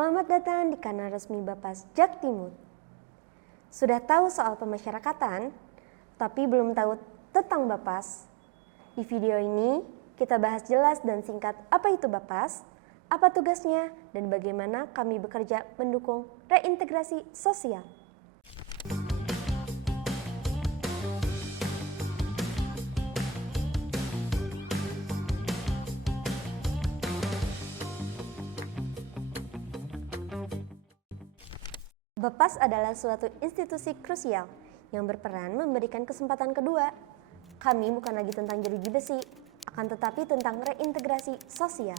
Selamat datang di kanal resmi Bapas Jak Timur. Sudah tahu soal pemasyarakatan, tapi belum tahu tentang Bapas? Di video ini, kita bahas jelas dan singkat apa itu Bapas, apa tugasnya, dan bagaimana kami bekerja mendukung reintegrasi sosial. Bapas adalah suatu institusi krusial yang berperan memberikan kesempatan kedua. Kami bukan lagi tentang jeruji besi, akan tetapi tentang reintegrasi sosial.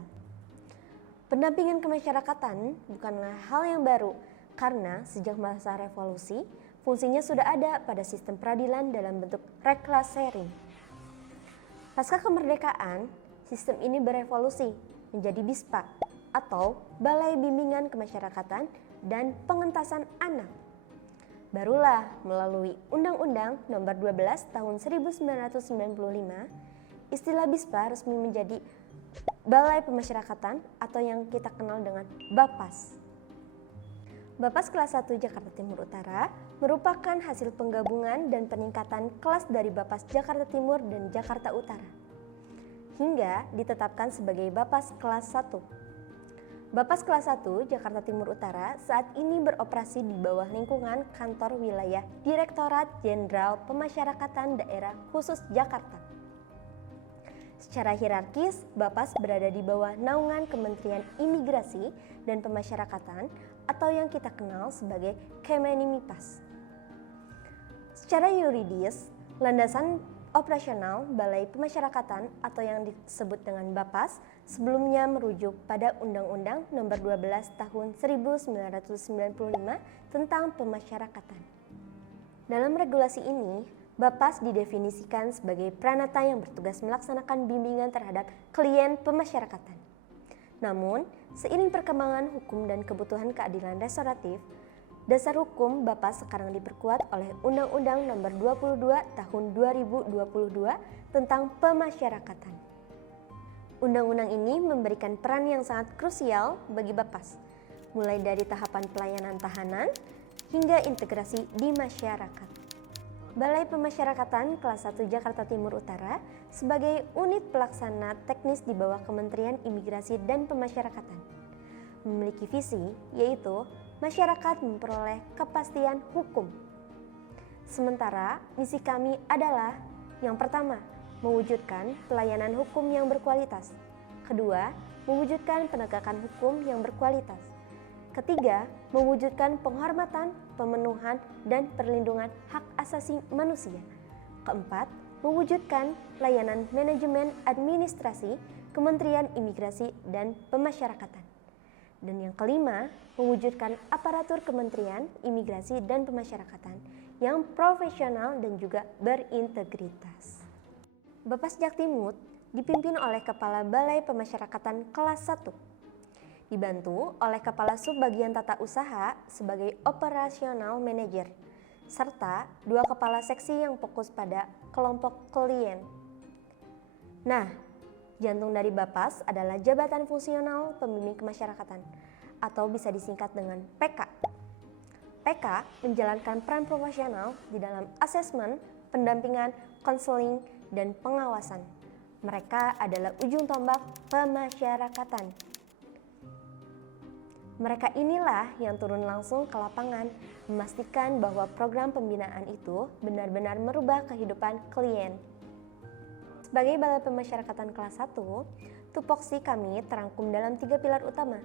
Pendampingan kemasyarakatan bukanlah hal yang baru, karena sejak masa revolusi, fungsinya sudah ada pada sistem peradilan dalam bentuk reclass-sharing. Pasca kemerdekaan, sistem ini berevolusi menjadi BISPA atau Balai Bimbingan Kemasyarakatan dan Pengentasan Anak. Barulah melalui Undang-Undang Nomor 12 Tahun 1995, istilah BISPA resmi menjadi Balai Pemasyarakatan atau yang kita kenal dengan Bapas. Bapas kelas 1 Jakarta Timur Utara merupakan hasil penggabungan dan peningkatan kelas dari Bapas Jakarta Timur dan Jakarta Utara, hingga ditetapkan sebagai Bapas kelas 1. Bapas kelas 1 Jakarta Timur Utara saat ini beroperasi di bawah lingkungan Kantor Wilayah Direktorat Jenderal Pemasyarakatan Daerah Khusus Jakarta. Secara hierarkis, Bapas berada di bawah naungan Kementerian Imigrasi dan Pemasyarakatan atau yang kita kenal sebagai Kemenimipas. Secara yuridis, landasan operasional Balai Pemasyarakatan atau yang disebut dengan Bapas sebelumnya merujuk pada Undang-Undang Nomor 12 Tahun 1995 tentang pemasyarakatan. Dalam regulasi ini, Bapas didefinisikan sebagai pranata yang bertugas melaksanakan bimbingan terhadap klien pemasyarakatan. Namun, seiring perkembangan hukum dan kebutuhan keadilan restoratif, dasar hukum Bapas sekarang diperkuat oleh Undang-Undang Nomor 22 Tahun 2022 tentang pemasyarakatan. Undang-undang ini memberikan peran yang sangat krusial bagi Bapas, mulai dari tahapan pelayanan tahanan hingga integrasi di masyarakat. Balai Pemasyarakatan kelas 1 Jakarta Timur Utara sebagai unit pelaksana teknis di bawah Kementerian Imigrasi dan Pemasyarakatan memiliki visi, yaitu masyarakat memperoleh kepastian hukum. Sementara misi kami adalah yang pertama, mewujudkan pelayanan hukum yang berkualitas. Kedua, mewujudkan penegakan hukum yang berkualitas. Ketiga, mewujudkan penghormatan, pemenuhan, dan perlindungan hak asasi manusia. Keempat, mewujudkan layanan manajemen administrasi Kementerian Imigrasi dan Pemasyarakatan. Dan yang kelima, mewujudkan aparatur Kementerian Imigrasi dan Pemasyarakatan yang profesional dan juga berintegritas. Bapas Jak Timur dipimpin oleh Kepala Balai Pemasyarakatan kelas 1, dibantu oleh Kepala Subbagian Tata Usaha sebagai Operational Manager, serta 2 Kepala Seksi yang fokus pada kelompok klien. Nah, jantung dari Bapas adalah Jabatan Fungsional Pembimbing Kemasyarakatan atau bisa disingkat dengan PK. PK menjalankan peran profesional di dalam asesmen, pendampingan, konseling, dan pengawasan. Mereka adalah ujung tombak pemasyarakatan. Mereka inilah yang turun langsung ke lapangan, memastikan bahwa program pembinaan itu benar-benar merubah kehidupan klien. Sebagai Balai Pemasyarakatan kelas 1, tupoksi kami terangkum dalam 3 pilar utama: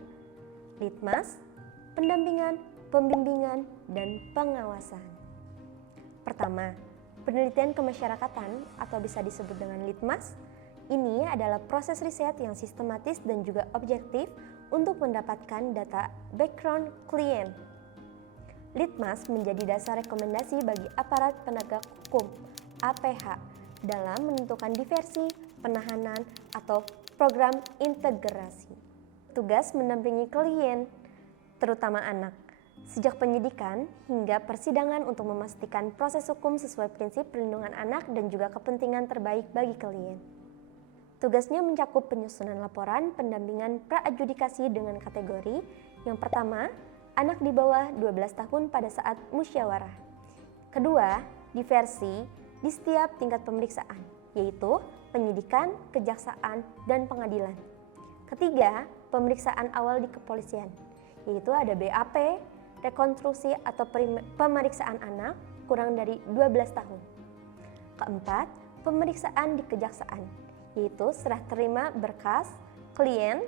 Litmas, pendampingan, pembimbingan, dan pengawasan. Pertama, penelitian kemasyarakatan atau bisa disebut dengan Litmas. Ini adalah proses riset yang sistematis dan juga objektif untuk mendapatkan data background klien. Litmas menjadi dasar rekomendasi bagi aparat penegak hukum (APH) dalam menentukan diversi, penahanan, atau program integrasi. Tugas mendampingi klien, terutama anak, sejak penyidikan hingga persidangan untuk memastikan proses hukum sesuai prinsip perlindungan anak dan juga kepentingan terbaik bagi klien. Tugasnya mencakup penyusunan laporan pendampingan pra-adjudikasi dengan kategori Yang pertama, anak di bawah 12 tahun pada saat musyawarah. Kedua, diversi di setiap tingkat pemeriksaan, yaitu penyidikan, kejaksaan, dan pengadilan. Ketiga, pemeriksaan awal di kepolisian, yaitu ada BAP, rekonstruksi atau pemeriksaan anak kurang dari 12 tahun. Keempat, pemeriksaan di kejaksaan, yaitu serah terima berkas, klien,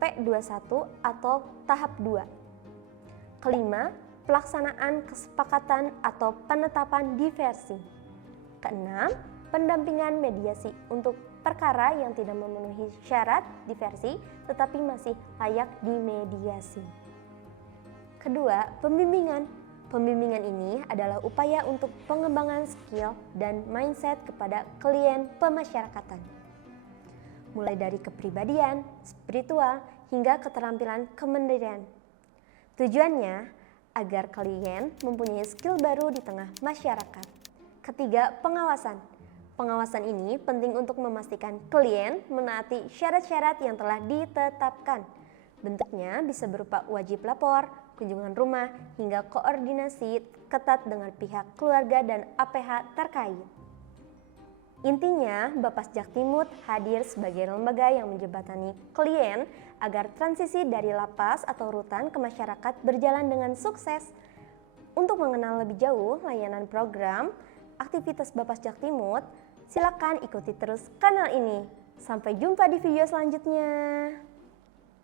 P21 atau tahap 2. Kelima, pelaksanaan kesepakatan atau penetapan diversi. Keenam, pendampingan mediasi untuk perkara yang tidak memenuhi syarat diversi tetapi masih layak dimediasi. Kedua, pembimbingan. Pembimbingan ini adalah upaya untuk pengembangan skill dan mindset kepada klien pemasyarakatan. Mulai dari kepribadian, spiritual, hingga keterampilan kemandirian. Tujuannya agar klien mempunyai skill baru di tengah masyarakat. Ketiga, pengawasan. Pengawasan ini penting untuk memastikan klien menaati syarat-syarat yang telah ditetapkan. Bentuknya bisa berupa wajib lapor, kunjungan rumah, hingga koordinasi ketat dengan pihak keluarga dan APH terkait. Intinya, Bapas Jaktimut hadir sebagai lembaga yang menjembatani klien agar transisi dari lapas atau rutan ke masyarakat berjalan dengan sukses. Untuk mengenal lebih jauh layanan program, aktivitas Bapas Jaktimut, silakan ikuti terus kanal ini. Sampai jumpa di video selanjutnya.